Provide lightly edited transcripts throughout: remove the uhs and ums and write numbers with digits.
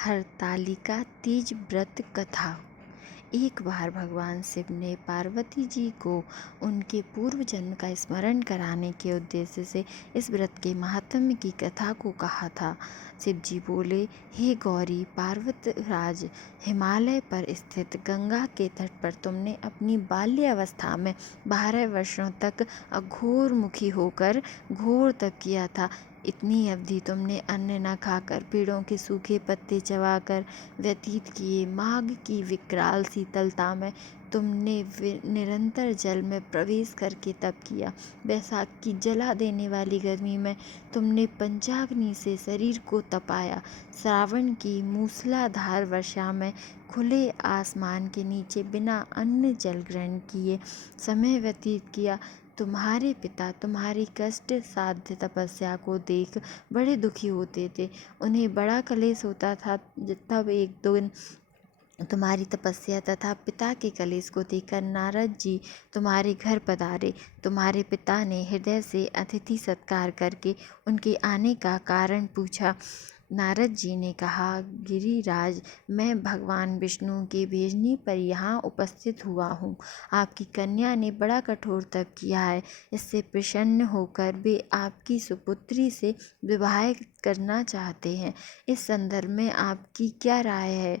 हरतालिका तीज व्रत कथा। एक बार भगवान शिव ने पार्वती जी को उनके पूर्व जन्म का स्मरण कराने के उद्देश्य से इस व्रत के महात्म्य की कथा को कहा था। शिव जी बोले, हे गौरी पार्वतराज, हिमालय पर स्थित गंगा के तट पर तुमने अपनी बाल्य अवस्था में 12 वर्षों तक अघोर मुखी होकर घोर तप किया था। इतनी अवधि तुमने अन्न न खाकर पेड़ों के सूखे पत्ते चबाकर व्यतीत किए। माघ की विकराल शीतलता में तुमने निरंतर जल में प्रवेश करके तप किया। बैसाख की जला देने वाली गर्मी में तुमने पंचाग्नि से शरीर को तपाया। श्रावण की मूसलाधार वर्षा में खुले आसमान के नीचे बिना अन्न जल ग्रहण किए समय व्यतीत किया। तुम्हारे पिता तुम्हारी कष्ट साध्य तपस्या को देख बड़े दुखी होते थे। उन्हें बड़ा कलेश होता था। तब एक दिन तुम्हारी तपस्या तथा पिता के कलेश को देखकर नारद जी तुम्हारे घर पधारे। तुम्हारे पिता ने हृदय से अतिथि सत्कार करके उनके आने का कारण पूछा। नारद जी ने कहा, गिरिराज, मैं भगवान विष्णु के भेजने पर यहाँ उपस्थित हुआ हूँ। आपकी कन्या ने बड़ा कठोर तप किया है। इससे प्रसन्न होकर वे आपकी सुपुत्री से विवाह करना चाहते हैं। इस संदर्भ में आपकी क्या राय है?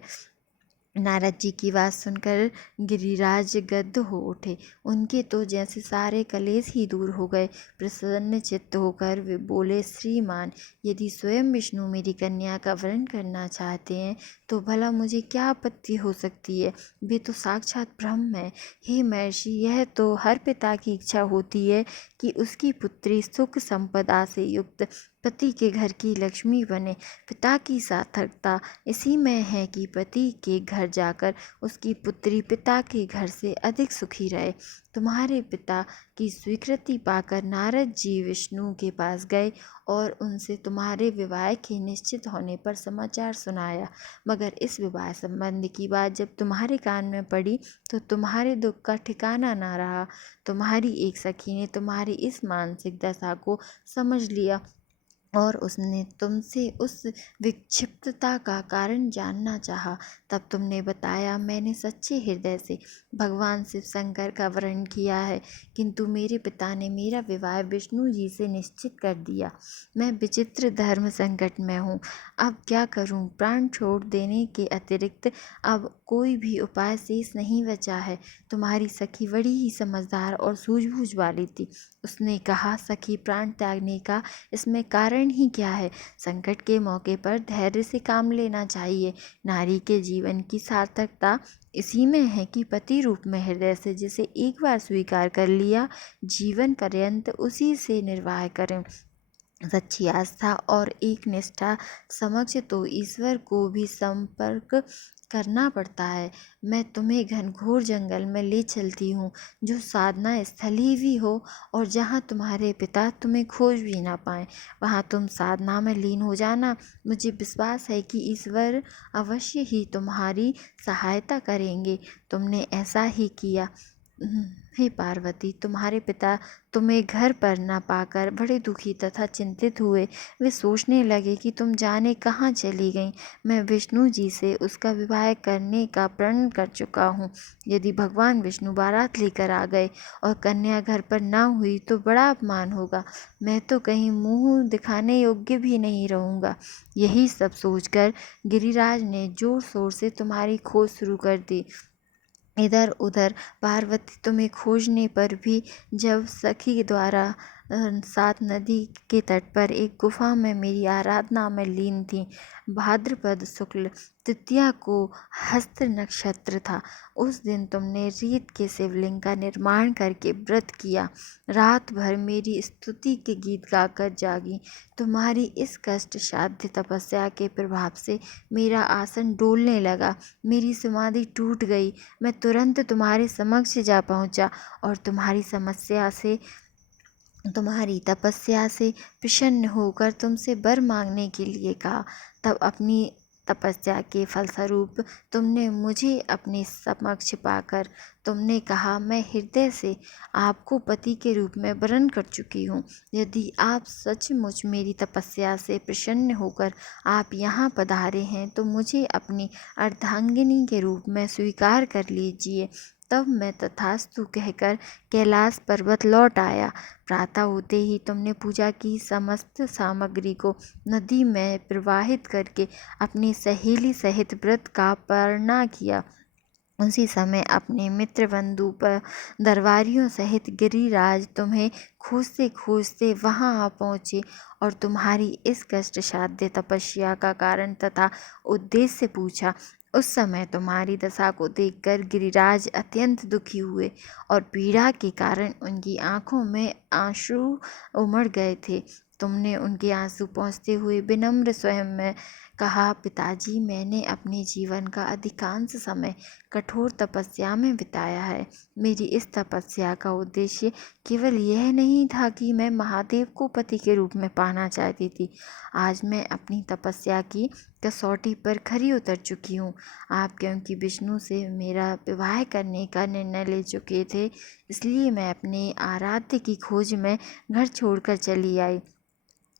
नारद जी की बात सुनकर गिरिराज गद्द हो उठे। उनके तो जैसे सारे कलेश ही दूर हो गए। प्रसन्न चित्त होकर वे बोले, श्रीमान, यदि स्वयं विष्णु मेरी कन्या का वरण करना चाहते हैं तो भला मुझे क्या आपत्ति हो सकती है? वे तो साक्षात ब्रह्म है। हे महर्षि, यह तो हर पिता की इच्छा होती है कि उसकी पुत्री सुख संपदा से युक्त पति के घर की लक्ष्मी बने। पिता की सार्थकता इसी में है कि पति के घर जाकर उसकी पुत्री पिता के घर से अधिक सुखी रहे। तुम्हारे पिता की स्वीकृति पाकर नारद जी विष्णु के पास गए और उनसे तुम्हारे विवाह के निश्चित होने पर समाचार सुनाया। मगर इस विवाह संबंध की बात जब तुम्हारे कान में पड़ी तो तुम्हारे दुख का ठिकाना ना रहा। तुम्हारी एक सखी ने तुम्हारी इस मानसिक दशा को समझ लिया और उसने तुमसे उस विक्षिप्तता का कारण जानना चाहा। तब तुमने बताया, मैंने सच्चे हृदय से भगवान शिव शंकर का वरण किया है, किंतु मेरे पिता ने मेरा विवाह विष्णु जी से निश्चित कर दिया। मैं विचित्र धर्म संकट में हूँ। अब क्या करूँ? प्राण छोड़ देने के अतिरिक्त अब कोई भी उपाय शेष नहीं बचा है। तुम्हारी सखी बड़ी ही समझदार और सूझबूझ वाली थी। उसने कहा, सखी, प्राण त्यागने का इसमें कारण ही क्या है? संकट के मौके पर धैर्य से काम लेना चाहिए। नारी के जीवन की सार्थकता इसी में है कि पति रूप में हृदय से जिसे एक बार स्वीकार कर लिया, जीवन पर्यंत उसी से निर्वाह करें। सच्ची आस्था और एक निष्ठा समक्ष तो ईश्वर को भी संपर्क करना पड़ता है। मैं तुम्हें घनघोर जंगल में ले चलती हूँ, जो साधना स्थल ही भी हो और जहाँ तुम्हारे पिता तुम्हें खोज भी ना पाएं। वहाँ तुम साधना में लीन हो जाना। मुझे विश्वास है कि ईश्वर अवश्य ही तुम्हारी सहायता करेंगे। तुमने ऐसा ही किया। हे पार्वती, तुम्हारे पिता तुम्हें घर पर न पाकर बड़े दुखी तथा चिंतित हुए। वे सोचने लगे कि तुम जाने कहाँ चली गईं। मैं विष्णु जी से उसका विवाह करने का प्रण कर चुका हूँ। यदि भगवान विष्णु बारात लेकर आ गए और कन्या घर पर न हुई तो बड़ा अपमान होगा। मैं तो कहीं मुंह दिखाने योग्य भी नहीं रहूँगा। यही सब सोचकर गिरिराज ने जोर शोर से तुम्हारी खोज शुरू कर दी। इधर उधर पार्वती तुम्हें खोजने पर भी जब सखी द्वारा सात नदी के तट पर एक गुफा में मेरी आराधना में लीन थी। भाद्रपद शुक्ल तृतीया को हस्त नक्षत्र था। उस दिन तुमने रीत के शिवलिंग का निर्माण करके व्रत किया। रात भर मेरी स्तुति के गीत गाकर जागी। तुम्हारी इस कष्ट साध्य तपस्या के प्रभाव से मेरा आसन डोलने लगा। मेरी समाधि टूट गई। मैं तुरंत तुम्हारे समक्ष जा पहुंचा और तुम्हारी तपस्या से प्रसन्न होकर तुमसे वर मांगने के लिए कहा। तपस्या के फलस्वरूप तुमने मुझे अपने समक्ष पाकर तुमने कहा, मैं हृदय से आपको पति के रूप में वरण कर चुकी हूँ। यदि आप सचमुच मेरी तपस्या से प्रसन्न होकर आप यहाँ पधारे हैं तो मुझे अपनी अर्धांगिनी के रूप में स्वीकार कर लीजिए। तब मैं तथास्तु कहकर कैलाश पर्वत लौट आया। प्रातः होते ही तुमने पूजा की समस्त सामग्री को नदी में प्रवाहित करके अपनी सहेली सहित व्रत का पारणा किया। उसी समय अपने मित्र बंधु पर दरबारियों सहित गिरिराज तुम्हें खोजते खोजते वहां आ पहुँचे और तुम्हारी इस कष्टसाध्य तपस्या का कारण तथा उद्देश्य पूछा। उस समय तुम्हारी दशा को देखकर गिरिराज अत्यंत दुखी हुए और पीड़ा के कारण उनकी आंखों में आंसू उमड़ गए थे। तुमने उनके आंसू पोंछते हुए विनम्र स्वयं में कहा, पिताजी, मैंने अपने जीवन का अधिकांश समय कठोर तपस्या में बिताया है। मेरी इस तपस्या का उद्देश्य केवल यह नहीं था कि मैं महादेव को पति के रूप में पाना चाहती थी। आज मैं अपनी तपस्या की कसौटी पर खरी उतर चुकी हूँ। आप क्योंकि विष्णु से मेरा विवाह करने का निर्णय ले चुके थे, इसलिए मैं अपने आराध्य की खोज में घर छोड़कर चली आई।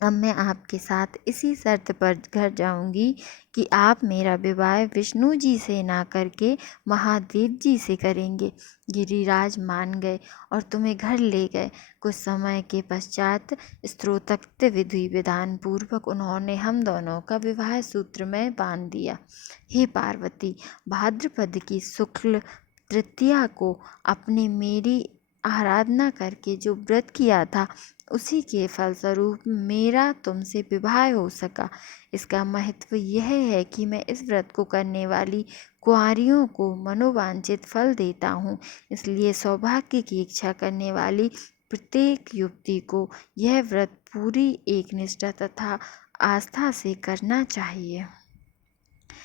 अब मैं आपके साथ इसी शर्त पर घर जाऊंगी कि आप मेरा विवाह विष्णु जी से ना करके महादेव जी से करेंगे। गिरिराज मान गए और तुम्हें घर ले गए। कुछ समय के पश्चात स्त्रोतक्त विधि विधान पूर्वक उन्होंने हम दोनों का विवाह सूत्र में बांध दिया। हे पार्वती, भाद्रपद की शुक्ल तृतीया को अपने मेरी आराधना करके जो व्रत किया था, उसी के फलस्वरूप मेरा तुमसे विवाह हो सका। इसका महत्व यह है कि मैं इस व्रत को करने वाली कुंवारियों को मनोवांछित फल देता हूँ। इसलिए सौभाग्य की इच्छा करने वाली प्रत्येक युवती को यह व्रत पूरी एकनिष्ठा तथा आस्था से करना चाहिए।